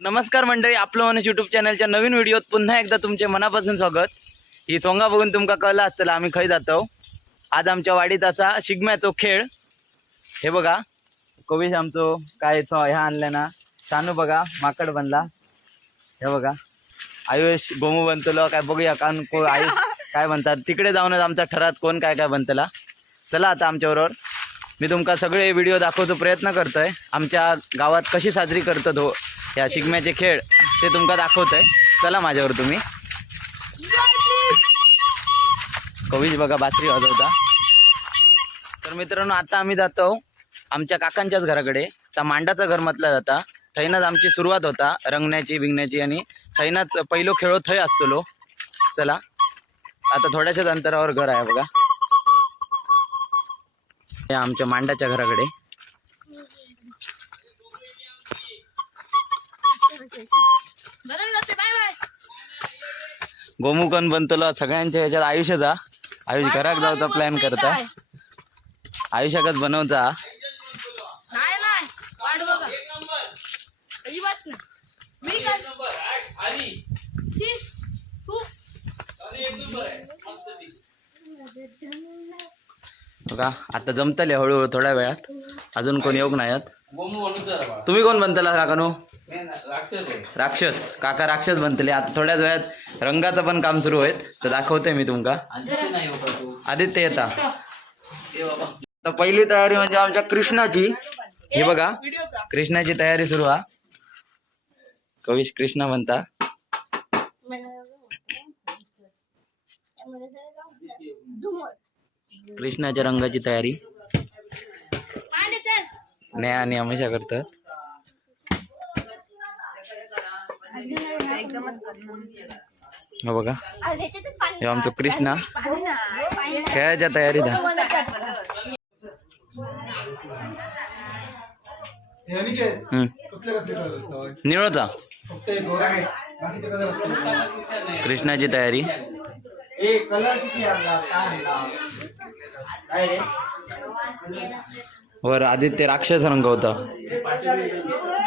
नमस्कार मंडळी आपलं मनस युट्यूब चॅनलच्या नवीन व्हिडिओत पुन्हा एकदा तुमचे मनापासून स्वागत. ही सोंगा बघून तुमका कळलं असतं आम्ही खंय जातो. आज आमच्या वाडीत असा शिगम्याचो खेळ. हे बघा कवीश आमचो काय ह्या आणल्या ना. सानू बघा माकड बनला. हे बघा आयुष गोमू बनतलो काय बघूया कान को आयुष काय म्हणतात. तिकडे जाऊनच आमचा ठरात कोण काय काय बनतला. चला आता आमच्याबरोबर. मी तुमका सगळे व्हिडिओ दाखवतो प्रयत्न करतोय. आमच्या गावात कशी साजरी करतात हो? ह्या शिगम्याचे खेळ ते तुमका दाखवत आहे चला माझ्यावर तुम्ही. कवीच बघा बासरी वाजवता. तर मित्रांनो आता आम्ही जातो आमच्या काकांच्याच घराकडे. त्या मांडाचं घर म्हटलं जाता. थैनच आमची सुरुवात होता रंगण्याची बिंगण्याची आणि थैनाच पहिलो खेळो थंय असतो चला. आता थोड्याशाच अंतरावर घर आहे बघा. हे आमच्या मांडाच्या घराकडे. गोमुकन बनतलो सगळ्यांच्या ह्याच्यात आयुष्याचा आयुष घरात जाऊचा प्लॅन करता. आयुष्याकच बनवचा. बघा. आता जमतले हळूहळू थोड्या वेळात. अजून कोण येऊक नाही आहेत. तुम्ही कोण बनतला काकानो? राक्षस काका राक्षस बनतले. आता थोड्याच वेळात रंगाचं पण काम सुरू होईल. तर दाखवते मी तुमका. आदित्य येता. तर पहिली तयारी म्हणजे आमच्या कृष्णाची. हे बघा. कृष्णाची तयारी सुरू हा. कविश कृष्णा बनता कृष्णाच्या रंगाची तयारी. नेहा आणि हमेशा करतात. हो बघा. हे आमचं कृष्णा. खेळाच्या तयारीत. निळोचा. कृष्णाची तयारी. वर आदित्य राक्षस रंग होता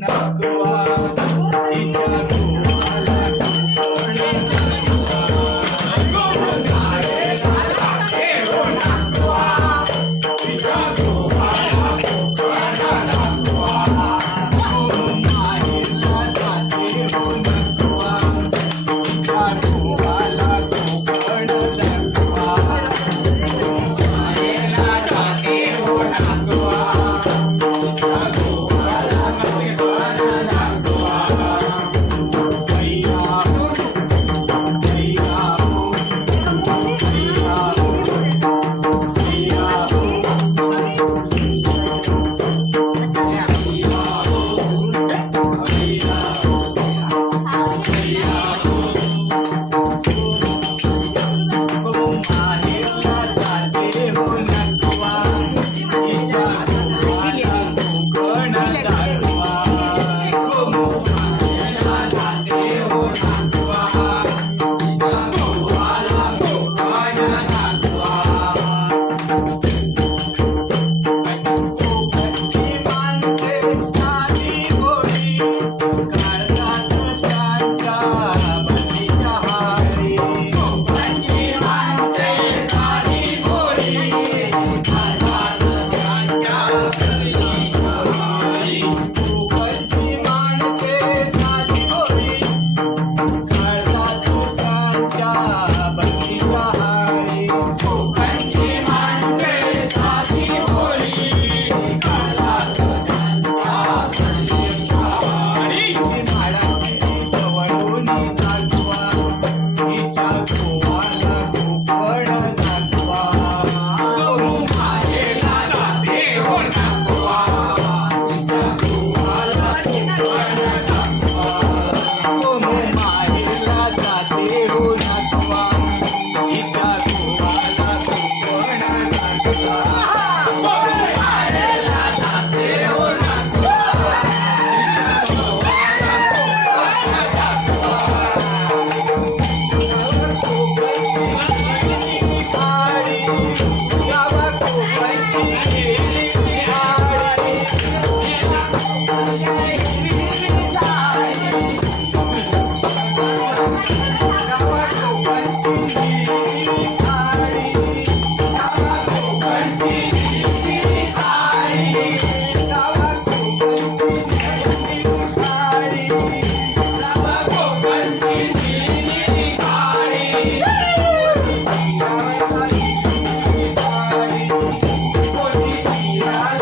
Nakwa, झाले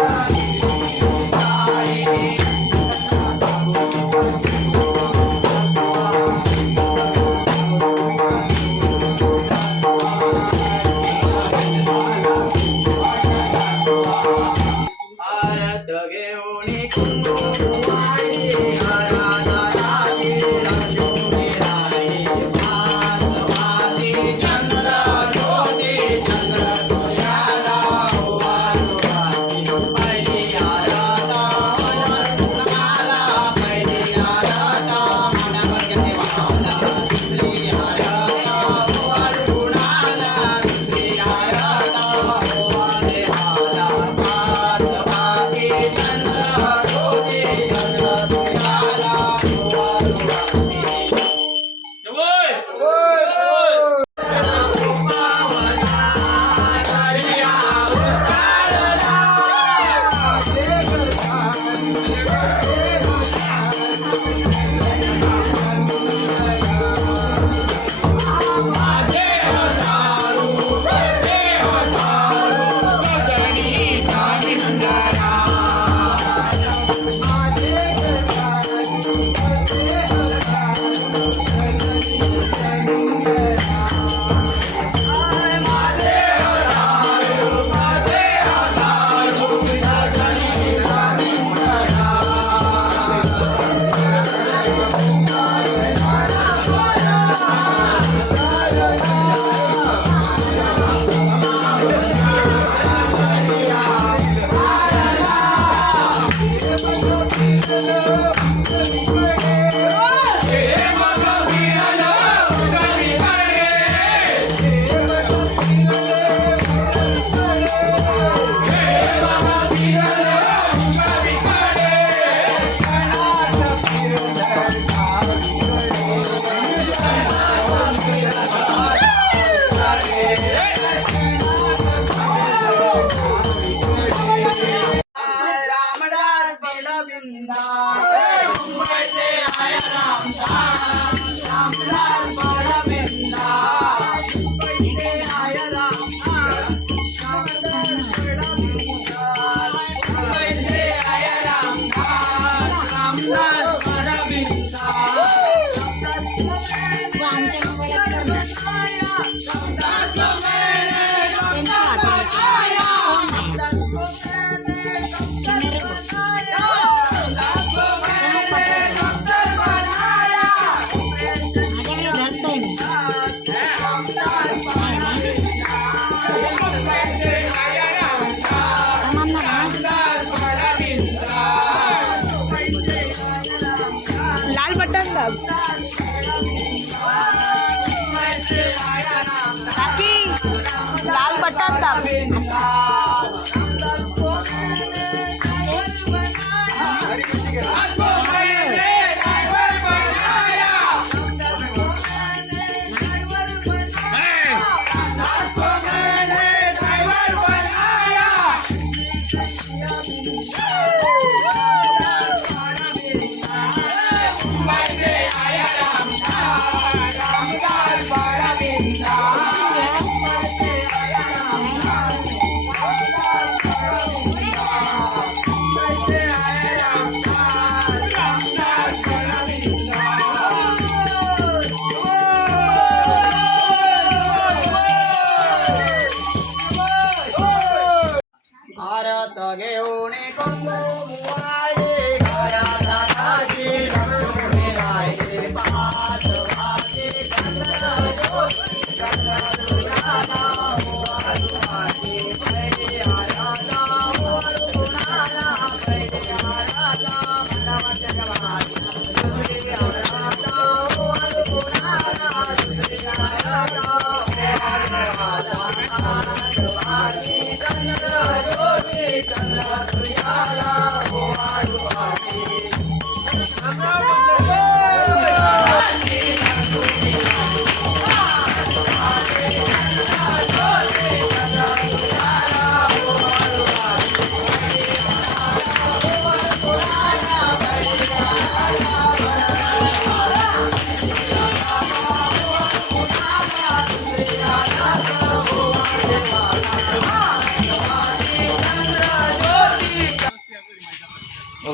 चंद्र तुझ्याला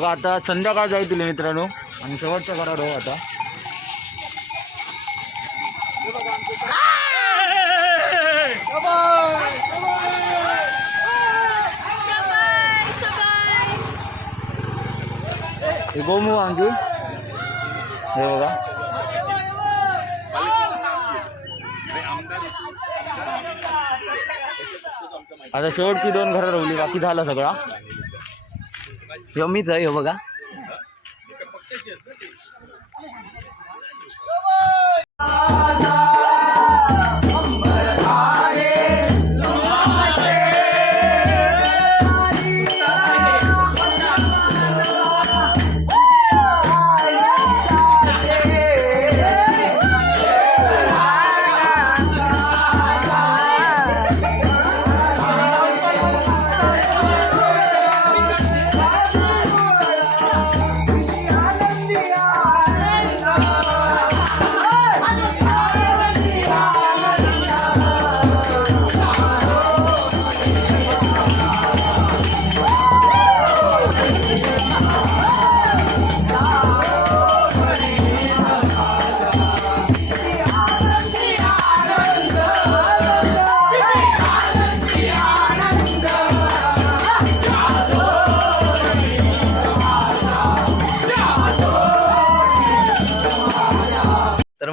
बघा आता संध्याकाळ जायतील मित्रांनो. आणि शेवटचा करार हो आता. हे गोमू आमची हे बघा. आता शेवटची दोन घरं राहिली बाकी झाला सगळा. यमीच आहे हे बघा. तर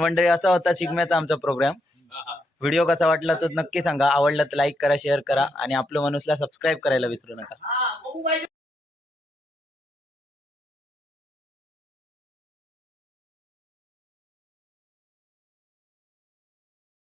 मंडळी असा होता चिकम्याचा आमचा प्रोग्राम व्हिडिओ कसा वाटला तो नक्की सांगा. आवडला तर लाईक करा शेअर करा आणि आपलं माणूसला सबस्क्राईब करायला विसरू नका.